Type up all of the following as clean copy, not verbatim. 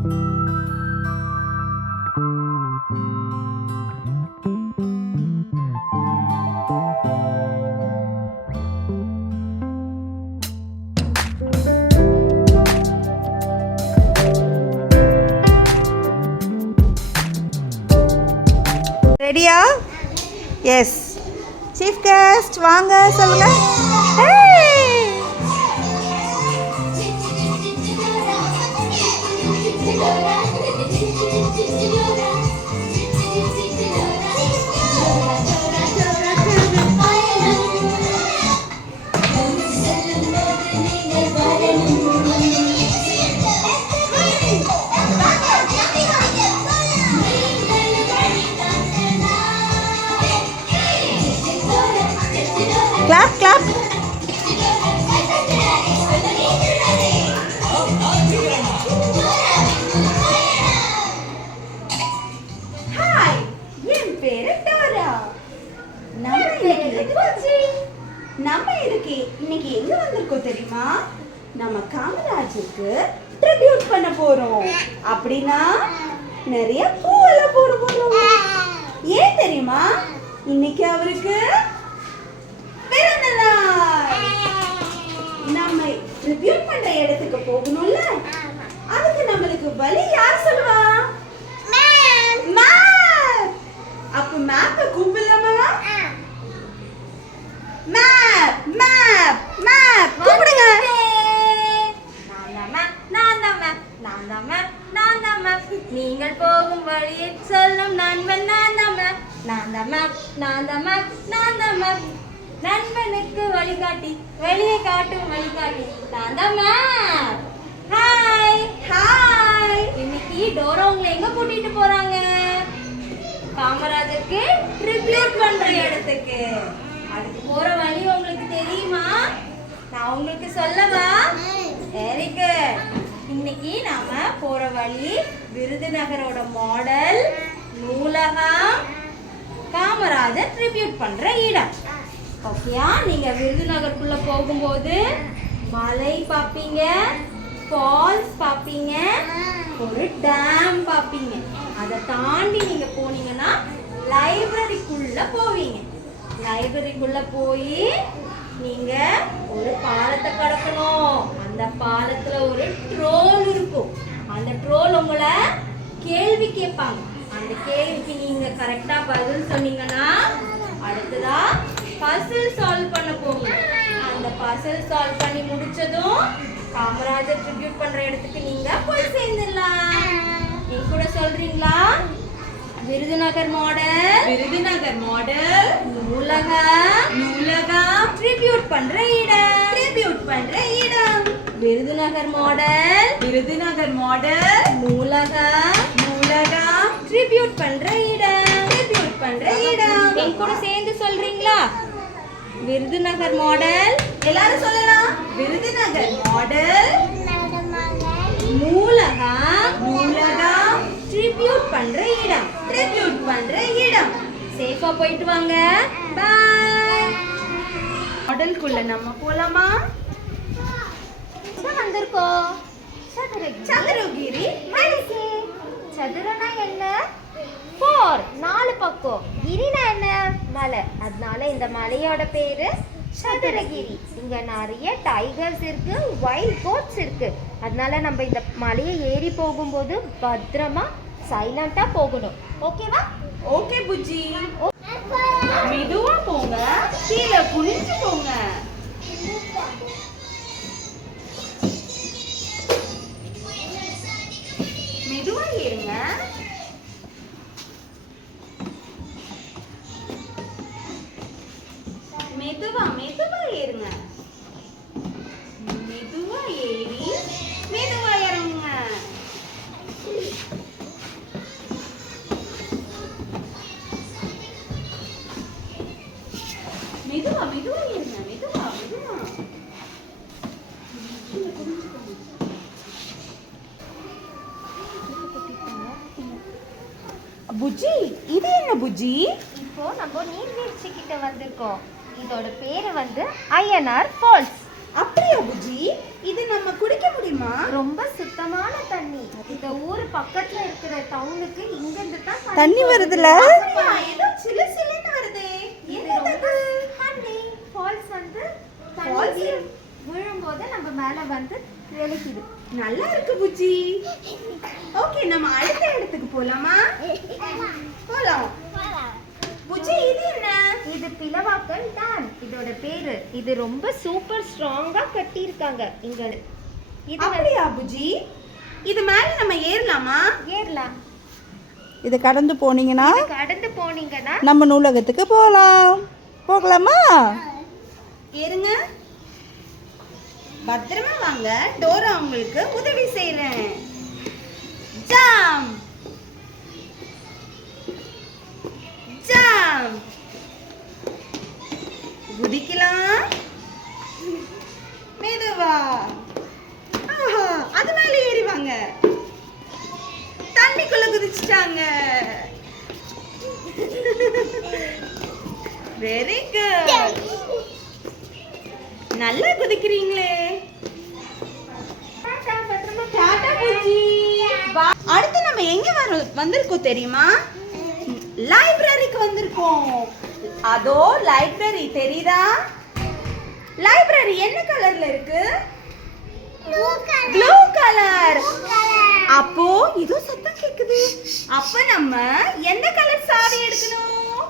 ரெடியா? S. Chief guest வாங்க சொல்லுங்க. Clap, clap. Hi, என் பேரு டோரா. நம்ம இதுக்கு இன்னைக்கு எங்க வந்திருக்கோம் தெரியுமா? நம்ம காமராஜருக்கு ட்ரிபியூட் பண்ண போறோம். அப்படின்னா நிறைய பூவெல்லாம் போட போறோம். ஏன் தெரியுமா? இன்னைக்கு அவருக்கு நம்ம ட்ரிபியூட் பண்ற இடத்துக்கு போகணும்ல, அதுக்கு நம்மளுக்கு வழி யார் சொல்லுவா? மேப். அப்ப மேப்பை கூப்பிடலாமா? மேப் மேப் மேப் கூப்பிடுங்க. நீங்கள் போகும் வழியை சொல்லும் நண்பன் நான் தான் மேப். நான் தான் மேப், நான் தான் மேப், நான் தான் மேப். நண்பனுக்கு வழிகாட்டி, வெளியே காட்டும் வழிகாட்டி நான் தான் மேப். Hi hi. இன்னைக்கு டோரா உங்களை எங்க கூட்டிட்டு போறாங்க? காமராஜருக்கு ட்ரிபியூட் பண்ற இடத்துக்கு. அதுக்கு போற வழி உங்களுக்கு தெரியுமா? நான் உங்களுக்கு சொல்லவா? Very good. இன்னைக்கு நாம போற வழி விருதுநகரோட மாடல் நூலகம், காமராஜர் ட்ரிபியூட் பண்ற இடம். ஓகேயா? நீங்க விருதுநகருக்குள்ள போகும்போது மலை பாப்பீங்க, ஃபால்ஸ் பாப்பீங்க, ஒரு டேம் பாப்பீங்க. அதை தாண்டி நீங்க போனீங்கன்னா லைப்ரரிக்குள்ள போவீங்க. லைப்ரரிக்குள்ள போய் நீங்க ஒரு பாலத்தை கடக்கணும். அந்த பாலத்துல ஒரு ட்ரோல் இருக்கும். அந்த ட்ரோல் உங்களை கேள்வி கேட்பாங்க. அந்த கேள்விக்கு நீங்க கரெக்டா பதில் சொன்னீங்கன்னா அடுத்ததா பசில் சால்வ் பண்ண போவீங்க. அந்த பசில் சால்வ் பண்ணி முடிச்சதும் காமராஜர் ட்ரிபியூட் பண்ற இடத்துக்கு நீங்க போய் சேர்ந்துடலாம். நீங்க கூட சொல்றீங்களா? விருதுநகர் மாடல், விருதுநகர் மாடல் நூலகம், நூலகம் ட்ரிபியூட் பண்ற இடம், ட்ரிபியூட் பண்ற இடம். விருதுநகர் மாடல், விருதுநகர் மாடல் நூலகம், நூலகம் ட்ரிபியூட் பண்ற இடம், ட்ரிபியூட் பண்ற இடம். நீங்க கூட சேர்ந்து சொல்றீங்களா? விருதுநகர் மாடல். எல்லாரும் சொல்லலாம். விருதுநகர் மாடல் நூலகம், நூலகம் ட்ரிபியூட் பண்ற இடம், ட்ரிபியூட் பண்ற இடம். சேஃபா போயிட்டு வாங்க. பை. மாடலுக்குள்ள நம்ம போலாமா? வந்திருக்கோம். சதுரகிரி. சதுரனா என்ன? 4 4 பக்கம். கிரினா என்ன? மலை. அதனால இந்த மலையோட பேரு சதுரகிரி. இங்க நிறைய டைகர்ஸ் இருக்கு, வைல்ட் கோட்ஸ் இருக்கு. அதனால நம்ம இந்த மலையை ஏறி போகும்போது பத்திரமா சைலண்டா போகணும். ஓகேவா? ஓகே புஜ்ஜி. மெதுவா போங்க, கீழே குனிஞ்சு போங்க. மெதுவா ஏறுங்க. மெதுவா மெதுவா ஏறுங்க. மெதுவா ஏறி மெதுவா இறங்குங்க. மெதுவா மெதுவா ஏறுங்க. மெதுவா மெதுவா. புஜ்ஜி, இது என்ன புஜ்ஜி? இப்போ நம்ம நீர்வீழ்ச்சி கிட்ட வந்திருக்கோம். இதோட பேரு வந்து ஐயனார் ஃபால்ஸ். அப்படியா புஜ்ஜி? இது நம்ம குடிக்க முடியுமா? ரொம்ப சுத்தமான தண்ணி. இந்த ஊரை பக்கத்துல இருக்கிற டவுனுக்கு இங்க இருந்து தான் தண்ணி வருதுல. அப்படியா? ஏதோ சிலு சிலுன்னு வருதே. என்னது? ஹனி ஃபால்ஸ் வந்து Falls? தண்ணி விழும்போது நம்ம மேல வந்து தெளிக்குது. நல்லா இருக்கு புஜ்ஜி. ஓகே, நம்ம அடுத்த இடத்துக்கு போலாமா? போலாம். புஜ்ஜி, இது என்ன? இது பிலவாக்கல் டேம் இதோட பேரு. இது ரொம்ப சூப்பர் ஸ்ட்ராங்கா கட்டி இருக்காங்க இங்க. இது அப்படியா புஜ்ஜி? இது மேல நம்ம ஏறலாமா? ஏறலாம். இதை கடந்து போனீங்கன்னா கடந்து போனீங்கன்னா நம்ம நூலகத்துக்கு போகலாமா? ஏறுங்க. பத்திரமா வாங்க. டோரா உங்களுக்கு உதவி செய்றேன். Jump jump. குதிக்கலாம். மெதுவா. ஆஹா, அது மேல ஏறி வாங்க. தண்ணிக்குள்ள குதிச்சிட்டாங்க. Very good. நல்லா குதிக்கிறீங்களே. டாடா புஜ்ஜி. அடுத்து நம்ம எங்க வந்திருக்கோம் தெரியுமா? லைப்ரரிக்கு வந்திருக்கோம். அதோ லைப்ரரி தெரியுதா? லைப்ரரி என்ன கலர்ல இருக்கு? Blue colour. அப்போ இதோ சத்தம் கேக்குது. அப்ப நம்ம எந்த கலர் சாவி எடுக்கணும்?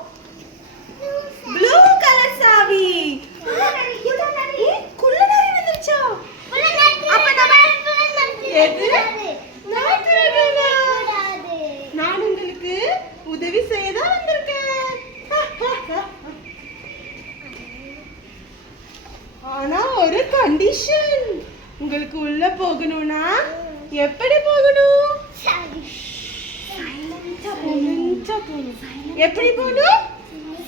ப்ளூ கலர் சாவி. குள்ளநரி வந்துருச்சா? அப்ப நம்ம எது? நான் உங்களுக்கு உதவி செய்ய தான் வந்திருக்கேன். ஆனா ஒரு கண்டிஷன். உங்களுக்கு உள்ள போகணும்னா எப்படி போகணும்? சைலண்டா போகணும். எப்படி போகணும்?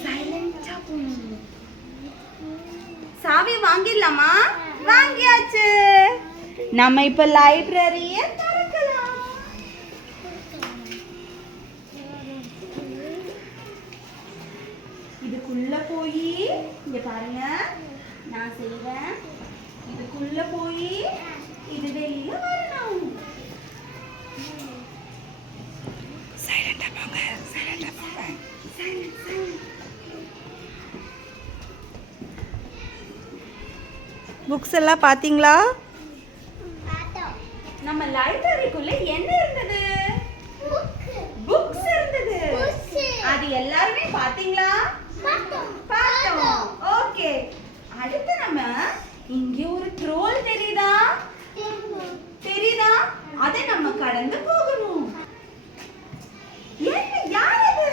சைலண்டா போகணும். சாவி வாங்கிடலாமா? வாங்கியாச்சு. நம்ம இப்ப லைப்ரரியை திறக்கலாம். இதுக்குள்ள போய் இங்க பாருங்க, நான் செய்வேன். இதுக்குள்ள போய் இது வெளியில வரணும். சைலண்டா போங்க. புக்ஸ் எல்லாம் பாத்தீங்களா? நம்ம லைப்ரரிக்குள்ள என்ன இருந்தது? புக்ஸ் இருந்தது. அது எல்லாருமே பாத்தீங்களா? பார்த்தோம். ஓகே. அடுத்து நம்ம இங்க ஒரு ட்ரோல் தெரியுதா? அதை நம்ம கடந்து போகணும். என்ன யார் அது?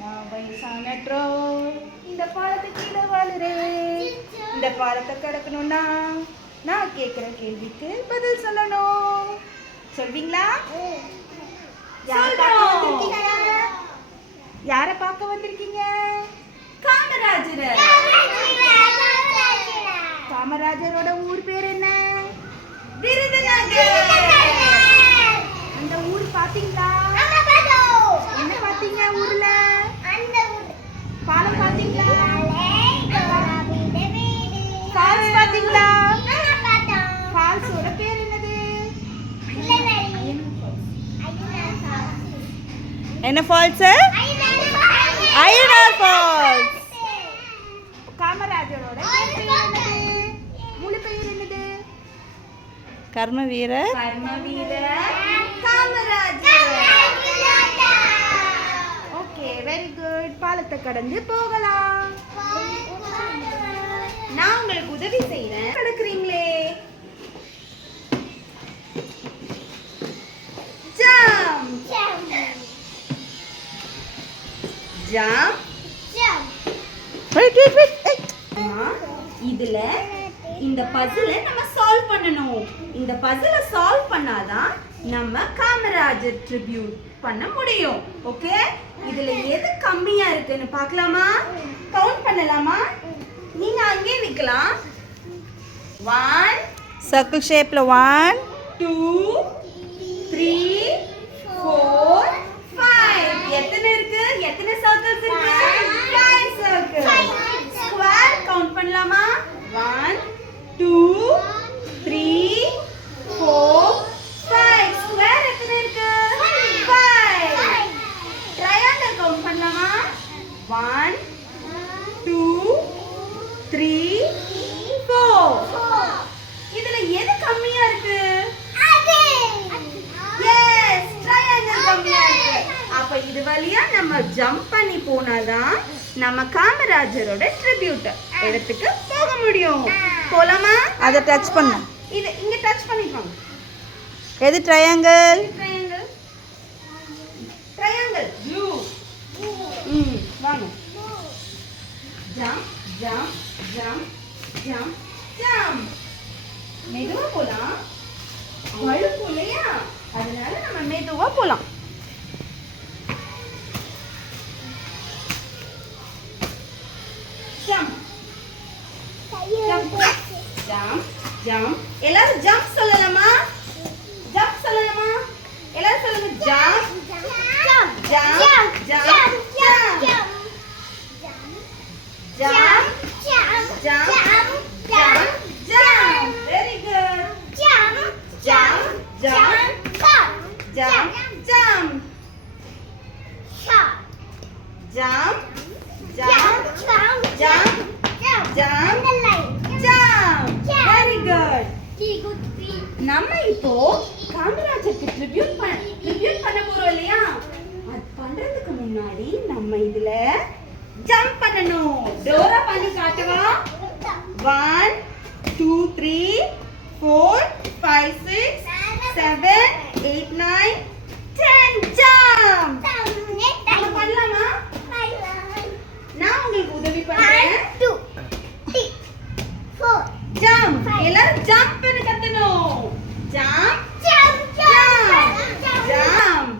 நான் வயசான ட்ரோல். இந்த பாலத்துக்கு கீழே வாழுறேன். இந்த பாலத்தை கடக்கணும்னா நான் கேட்குற கேள்விக்கு பதில் சொல்லணும். சொல்வீங்களா? யாரை பார்க்க வந்திருக்கீங்க? காமராஜர். காமராஜரோட ஊர் பேர் என்ன? விருதுநகர். அந்த ஊர் பாத்தீங்களா? என்ன பாத்தீங்க ஊர்ல? பாலம் பாத்தீங்களா? ஃபால்ஸ் பாத்தீங்களா? ஃபால்ஸோட பேர் என்னது? என்ன ஃபால்ஸ்? ஐயனார் ஃபால்ஸ். காமராஜரோட பேர் என்னது? முழு பெயர் என்னது? கர்மவீரர் காமராஜர். Okay, very good. பாலத்தை கடந்து போகலாம். நான் உங்களுக்கு உதவி செய்றேன். நடக்கிறீங்களே. Jump jump. இதுல இந்த பசிலை நம்ம சால்வ் பண்ணணும். இந்த பசிலை சால்வ் பண்ணாதான் நம்ம காமராஜர் ட்ரிபியூட் பண்ண முடியும். ஓகே, இதுல எது கம்மியா இருக்குன்னு பார்க்கலாமா? கவுண்ட் பண்ணலாமா? நீங்க அங்கே நிக்கலாம். 1 சர்க்கிள் ஷேப்ல 1 2 3 4 5. எத்தனை இருக்கு? எத்தனை சர்க்கிள்ஸ் இருக்கு? 5 சர்க்கிள்ஸ். ஸ்கொயர் கவுண்ட் பண்ணலாமா? 1 2 3 4 5. ஸ்கொயர் எத்தனை இருக்கு? இது வழியா நம்ம ஜம்ப் பண்ணி போனாதான் நம்ம காமராஜரோட ட்ரிபியூட் இடத்துக்கு போக முடியும். போலாமா? அதை டச் பண்ணு. இது இங்க டச் பண்ணிக்கோங்க. எது ட்ரையாங்கிள்? ட்ரையாங்கிள். ட்ரையாங்கிள். யூ. வாங்க. Jump jump jump jump jump. மெதுவா போலாம். வழுப்பு இல்லையா? அதனால நம்ம மெதுவா போலாம். Jump jump jump jump. எல்லாரும் ஜம்ப் சொல்லலாமா? ஜம்ப் சொல்லலாமா? எல்லாரும் சொல்லுங்க. Jump jump jump jump jump jump jump. Very good. Jump jump jump jump jump. Jump jump jump jump. Very good. நம்ம இப்போ காமராஜருக்கு ட்ரிபியூட் பண்ண போறோம் இல்லையா? அது பண்றதுக்கு முன்னாடி நம்ம இதுல ஜம்ப் பண்ணணும். டோரா பண்ணி காட்டுவா? 1 2 3 4 5 6 7 8 9 10 ஜம்ப். நம்ம பண்ணலாமா? நான் உங்களுக்கு உதவி பண்றேன். ஜம்ப். எல்லாரும் ஜம்ப் பண்ண கத்தணும். Jump jump jump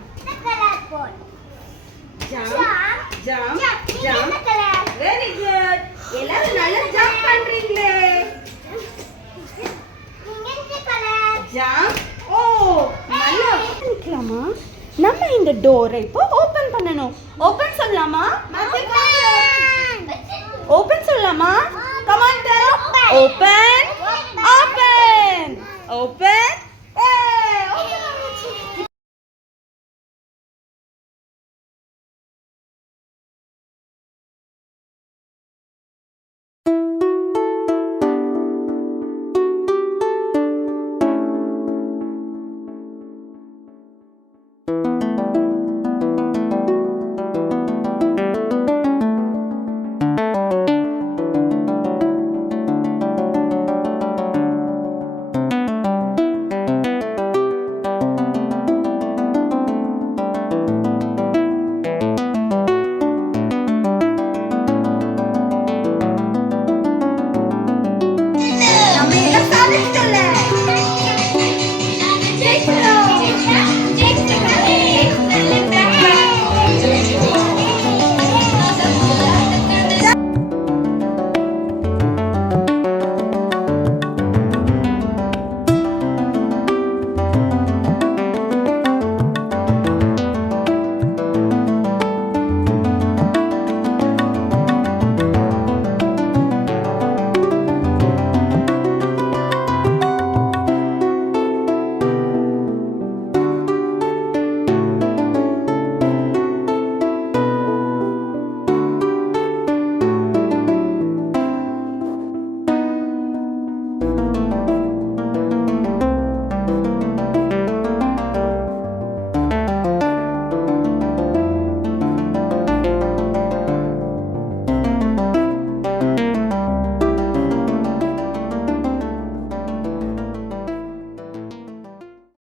jump jump jump. Very good. எல்லாரும் நல்லா ஜம்ப் பண்றீங்களே. ஜம்ப். ஓ நல்லா நிக்கலாமா? நம்ம இந்த டோரை இப்போ ஓபன் பண்ணணும். ஓபன் சொல்லலாமா? ஓபன் சொல்லலாமா? Come on, tell. Open. Open. Open.